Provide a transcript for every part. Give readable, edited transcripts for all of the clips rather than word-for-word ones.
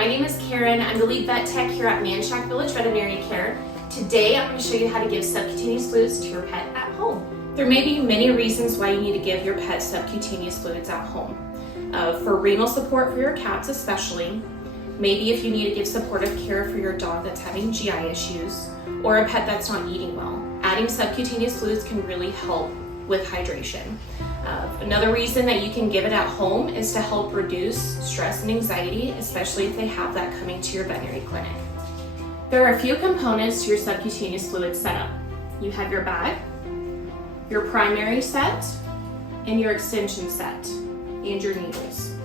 My name is Caren. I'm the lead vet tech here at Manchac Village Veterinary Care. Today I'm going to show you how to give subcutaneous fluids to your pet at home. There may be many reasons why you need to give your pet subcutaneous fluids at home. For renal support for your cats especially, maybe if you need to give supportive care for your dog that's having GI issues, or a pet that's not eating well. Adding subcutaneous fluids can really help with hydration. Another reason that you can give it at home is to help reduce stress and anxiety, especially if they have that coming to your veterinary clinic. There are a few components to your subcutaneous fluid setup. You have your bag, your primary set, and your extension set, and your needles.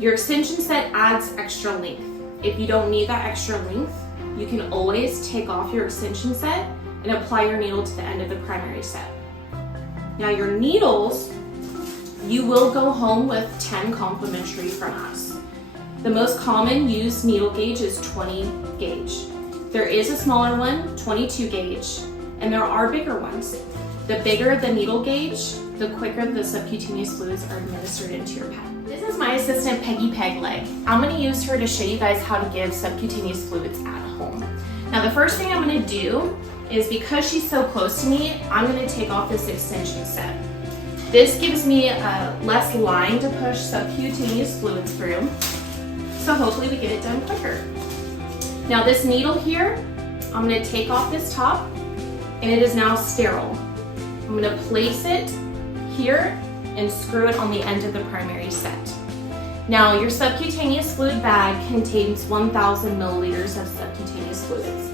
Your extension set adds extra length. If you don't need that extra length, you can always take off your extension set and apply your needle to the end of the primary set. Now your needles, you will go home with 10 complimentary from us. The most common used needle gauge is 20 gauge. There is a smaller one, 22 gauge, and there are bigger ones. The bigger the needle gauge, the quicker the subcutaneous fluids are administered into your pet. This is my assistant Peggy Pegleg. I'm going to use her to show you guys how to give subcutaneous fluids at home. Now the first thing I'm going to do is, because she's so close to me, I'm going to take off this extension set. This gives me less line to push subcutaneous fluids through, so hopefully we get it done quicker. Now this needle here, I'm going to take off this top, and it is now sterile. I'm going to place it here and screw it on the end of the primary set. Now your subcutaneous fluid bag contains 1,000 milliliters of subcutaneous fluids.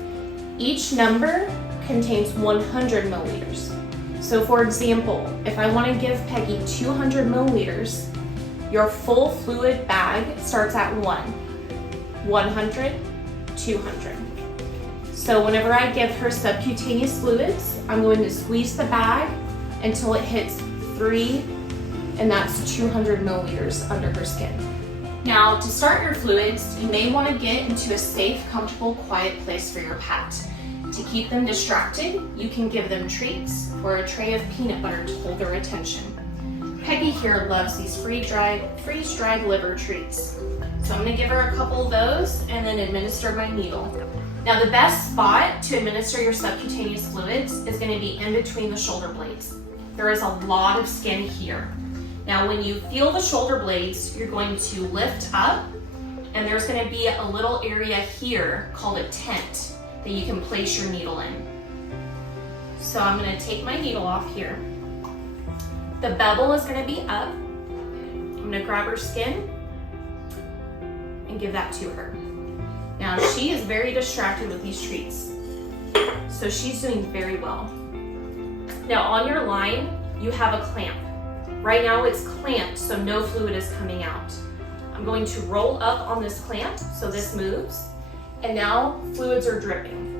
Each number contains 100 milliliters. So for example, if I want to give Peggy 200 milliliters, your full fluid bag starts at 100, 200. So whenever I give her subcutaneous fluids, I'm going to squeeze the bag until it hits 3, and that's 200 milliliters under her skin. Now, to start your fluids, you may want to get into a safe, comfortable, quiet place for your pet. To keep them distracted, you can give them treats or a tray of peanut butter to hold their attention. Peggy here loves these freeze-dried liver treats. So I'm going to give her a couple of those and then administer my needle. Now the best spot to administer your subcutaneous fluids is going to be in between the shoulder blades. There is a lot of skin here. Now when you feel the shoulder blades, you're going to lift up, and there's going to be a little area here called a tent that you can place your needle in. So I'm going to take my needle off here. The bevel is going to be up. I'm going to grab her skin and give that to her. Now she is very distracted with these treats, so she's doing very well. Now on your line, you have a clamp. Right now it's clamped, so no fluid is coming out. I'm going to roll up on this clamp so this moves, and now fluids are dripping.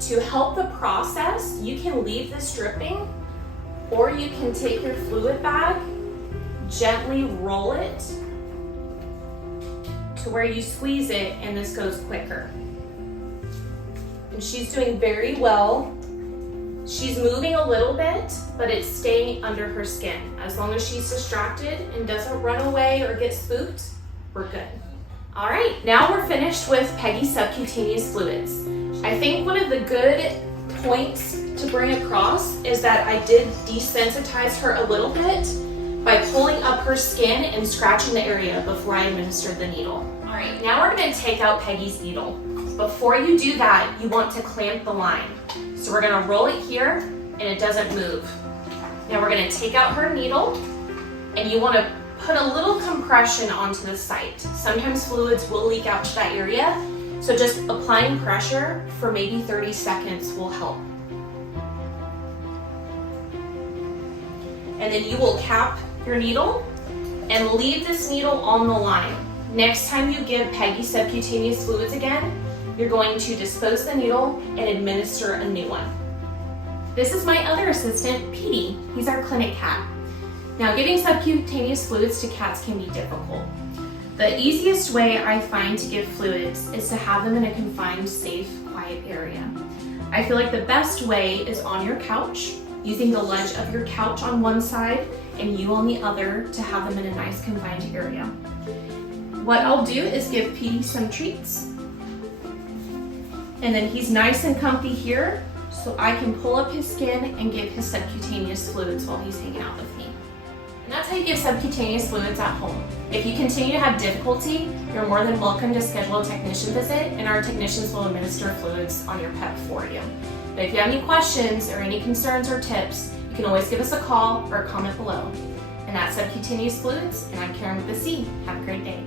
To help the process, you can leave this dripping, or you can take your fluid bag, gently roll it to where you squeeze it and this goes quicker. And she's doing very well. She's moving a little bit, but it's staying under her skin. As long as she's distracted and doesn't run away or get spooked, we're good. All right, now we're finished with Peggy's subcutaneous fluids. I think one of the good points to bring across is that I did desensitize her a little bit by pulling up her skin and scratching the area before I administered the needle. All right, now we're going to take out Peggy's needle. Before you do that, you want to clamp the line. So we're going to roll it here, and it doesn't move. Now we're going to take out her needle, and you want to put a little compression onto the site. Sometimes fluids will leak out to that area, so just applying pressure for maybe 30 seconds will help. And then you will cap your needle and leave this needle on the line. Next time you give Peggy subcutaneous fluids again, you're going to dispose the needle and administer a new one. This is my other assistant, Petey. He's our clinic cat. Now, giving subcutaneous fluids to cats can be difficult. The easiest way I find to give fluids is to have them in a confined, safe, quiet area. I feel like the best way is on your couch, using the ledge of your couch on one side and you on the other to have them in a nice confined area. What I'll do is give Petey some treats. And then he's nice and comfy here, so I can pull up his skin and give his subcutaneous fluids while he's hanging out with me. And that's how you give subcutaneous fluids at home. If you continue to have difficulty, you're more than welcome to schedule a technician visit, and our technicians will administer fluids on your pet for you. But if you have any questions or any concerns or tips, you can always give us a call or a comment below. And that's Subcutaneous Fluids, and I'm Caren with the C. Have a great day.